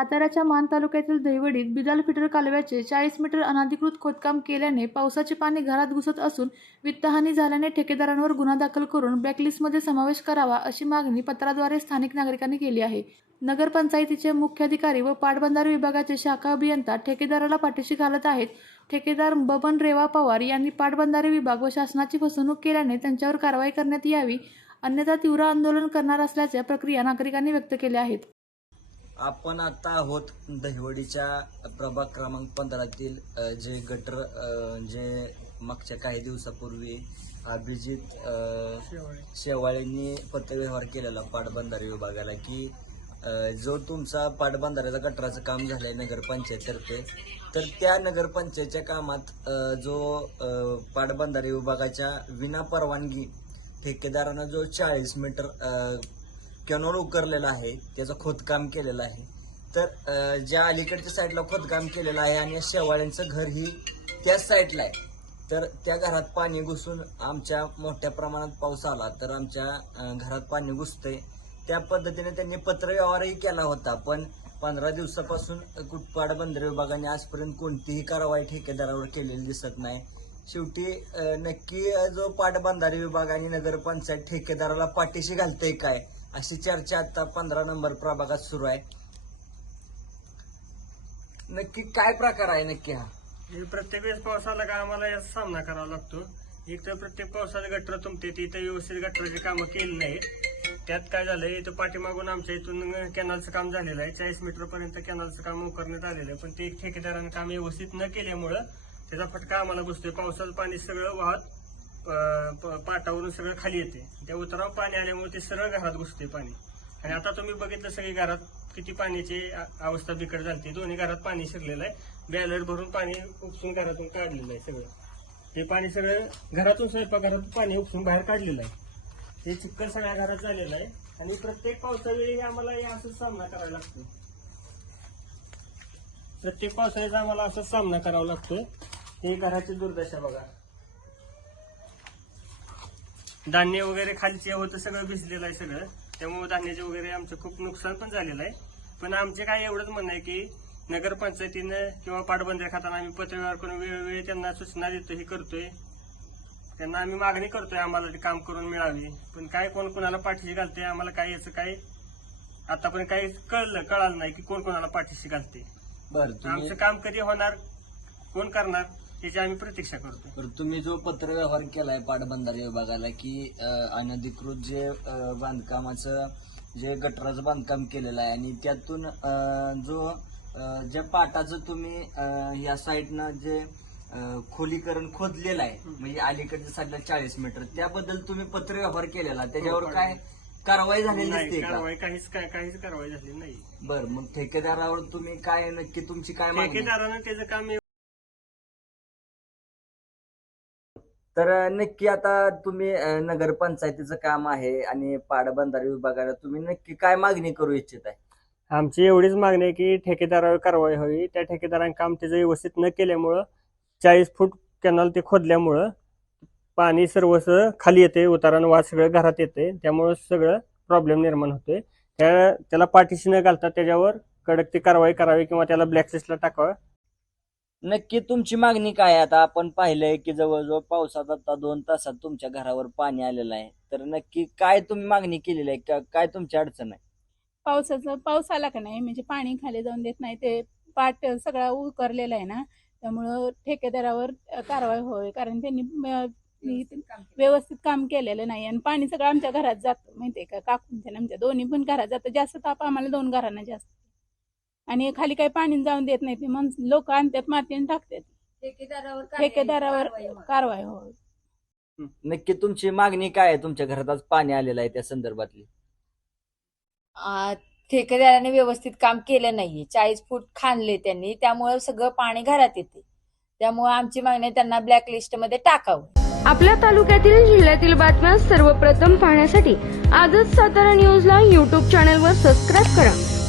साताऱ्याच्या मान तालुक्यातील दहिवडीत बिदाल फिटर कालव्याचे चाळीस मीटर अनधिकृत खोदकाम केल्याने पावसाचे पाणी घरात घुसत असून वित्तहानी झाल्याने ठेकेदारांवर गुन्हा दाखल करून ब्लॅकलिस्टमध्ये समावेश करावा अशी मागणी पत्राद्वारे स्थानिक नागरिकांनी केली आहे. नगरपंचायतीचे मुख्याधिकारी व पाटबंधारे विभागाचे शाखा अभियंता ठेकेदाराला पाठीशी घालत आहेत. ठेकेदार बबन रेवा पवार यांनी पाटबंधारे विभाग व शासनाची फसवणूक केल्याने त्यांच्यावर कारवाई करण्यात यावी अन्यथा तीव्र आंदोलन करणार असल्याच्या प्रक्रिया नागरिकांनी व्यक्त केल्या आहेत. आपण आता आहोत दहिवडीच्या प्रभाग क्रमांक पंधरातील जे गटर जे मागच्या काही दिवसापूर्वी अभिजित शेवाळेंनी पत्रव्यवहार केलेला पाटबंधारे विभागाला की जो तुमचा पाटबंधाऱ्याचा गटराचं काम झालंय नगरपंचायततर्फे तर त्या नगरपंचायतच्या कामात जो पाटबंधारे विभागाच्या विना परवानगी ठेकेदारानं जो चाळीस मीटर कॅनॉल उकरलेला आहे त्याचं खोदकाम केलेलं आहे. तर ज्या अलीकडच्या साईडला खोदकाम केलेलं आहे आणि शेवाळ्यांचं घर ही त्याच साईडला आहे. तर त्या घरात पाणी घुसून आमच्या मोठ्या प्रमाणात पाऊस आला तर आमच्या घरात पाणी घुसतंय. त्या पद्धतीने त्यांनी पत्रव्यवहारही केला होता पण पंधरा दिवसापासून कुटपाड बंदर विभागाने आजपर्यंत कोणतीही कारवाई ठेकेदारावर केलेली दिसत नाही. शेवटी नक्की जो पाटबंधारे विभाग आणि नगरपंचायत ठेकेदाराला पाठीशी घालतंय काय? अशी चर्चा आता पंधरा नंबर प्रभागात सुरू आहे. नक्की काय प्रकार आहे नक्की हा? हे प्रत्येक वेळेस पाऊस आला का आम्हाला याचा सामना करावा लागतो? एक तर प्रत्येक पावसाला गटर तुमते तिथं व्यवस्थित गटराची कामं केली नाही त्यात काय झालंय इथं पाठीमागून आमच्या इथून कॅनलचं काम झालेलं आहे. चाळीस मीटर पर्यंत कॅनलचं काम उकरण्यात आलेलं आहे. पण ते ठेकेदारानं काम व्यवस्थित न केल्यामुळं त्याचा फटका आम्हाला बसतोय. पावसाचं पाणी सगळं वाहत पाटावरून सगळं खाली येते. त्या उतारावर पाणी आल्यामुळे ते सरळ घरात घुसते पाणी. आणि आता तुम्ही बघितलं सगळी घरात किती पाण्याची अवस्था बिकट झाली. दोन्ही घरात पाणी शिरलेलं आहे. बॅलर भरून पाणी उपसून घरातून काढलेलं आहे सगळं. हे पाणी सगळं घरातून स्वयंपाकघरातून पाणी उपसून बाहेर काढलेलं आहे. हे चिक्कल सगळ्या घरात झालेलं आहे. आणि प्रत्येक पावसावेळी आम्हाला हे असंच सामना करावा लागतो प्रत्येक पावसाळ्याचा आम्हाला असाच सामना करावा लागतो हे घराची दुर्दशा बघा. धान्य वगैरे खालचे होतं सगळं भिजलेलं आहे सगळं. त्यामुळे धान्याचे वगैरे आमचं खूप नुकसान पण झालेलं आहे. पण आमचे काय एवढंच म्हणणं आहे की नगरपंचायतीनं किंवा पाटबंदर खात्यानं आम्ही पत्रव्यवहार करून वेळोवेळी त्यांना सूचना देतो हे करतोय. त्यांना आम्ही मागणी करतोय आम्हाला ते काम करून मिळावी. पण काय कोण कोणाला पाठीशी घालते आम्हाला काय याचं काय आतापर्यंत काही कळलं कळालं नाही की कोण कोणाला पाठीशी घालते बर आमचं काम कधी होणार? कोण करणार? याची आम्ही प्रतीक्षा करतो. तर तुम्ही जो पत्रव्यवहार केलाय पाटबंधारे विभागाला की अ, अनधिकृत जे अ, बांधकामाचं जे गटराचं बांधकाम केलेलं आहे आणि त्यातून अ, जो अ, ज्या पाटाचं तुम्ही अ, या साईडनं जे अ, खोलीकरण खोदलेलं आहे म्हणजे अलीकडच्या साईडला चाळीस मीटर त्याबद्दल तुम्ही पत्रव्यवहार केलेला त्याच्यावर हो, काय कारवाई झालेली नाही का? कारवाई काहीच काय काहीच कारवाई झाली नाही. बर मग ठेकेदारावर तुम्ही काय नक्की तुमची काय मागणी? आहे? ठेकेदारानं त्याचं काम तर नक्की आता तुम्ही अ, नगरपंचायतीचं काम आहे आणि पाटबंधारे विभागाला तुम्ही नक्की काय मागणी करू इच्छित आहे आमची एवढीच मागणी आहे की ठेकेदारावर कारवाई व्हावी त्या ठेकेदारांनी काम त्याचं व्यवस्थित न केल्यामुळं चाळीस फूट कॅनल ते खोदल्यामुळं पाणी सर्वस खाली येते उतारानं वास सगळं घरात येते त्यामुळं सगळं प्रॉब्लेम निर्माण होते त्या त्याला पाठीशी न घालता त्याच्यावर कडक ती कारवाई करावी किंवा त्याला ब्लॅकलिस्टला टाकावं. नक्की तुमची मागणी काय आहे? आता आपण पाहिलंय की जवळजवळ पावसात आता दोन तासात तुमच्या घरावर पाणी आलेलं आहे. तर नक्की काय तुम्ही मागणी केलेली आहे? का- काय तुमची अडचण आहे? पावसाचं पाऊस आला का नाही? म्हणजे पाणी खाली जाऊन देत नाही. ते पाट सगळा उकरलेला आहे ना? त्यामुळं ठेकेदारावर अ, कारवाई व्हावी कारण त्यांनी म, व्यवस्थित काम केलेलं नाही. आणि पाणी सगळं आमच्या घरात जातं. माहितीये का? काकूंच्या आमच्या दोन्ही पण घरात जातं. जास्त ताप आम्हाला दोन घरांना जास्त. आणि खाली काही पाणी जाऊन देत नाही ते मग लोक आणतात मातीने टाकतात. ठेकेदारावर ठेकेदारावर कारवाई व्हावी नक्की तुमची मागणी काय आहे? तुमच्या घरात आज पाणी आलेलं आहे त्या संदर्भातली. आ, ठेकेदाराने व्यवस्थित काम केलं नाहीये. चाळीस फूट खाणले त्यांनी त्यामुळे सगळं पाणी घरात येते. त्यामुळे आमची मागणी आहे त्यांना ब्लॅक लिस्टमध्ये टाकावं. आपल्या तालुक्यातील जिल्ह्यातील बातम्या सर्वप्रथम पाहण्यासाठी आजच सातारा न्यूजला यूट्यूब चॅनलवर सबस्क्राईब करा.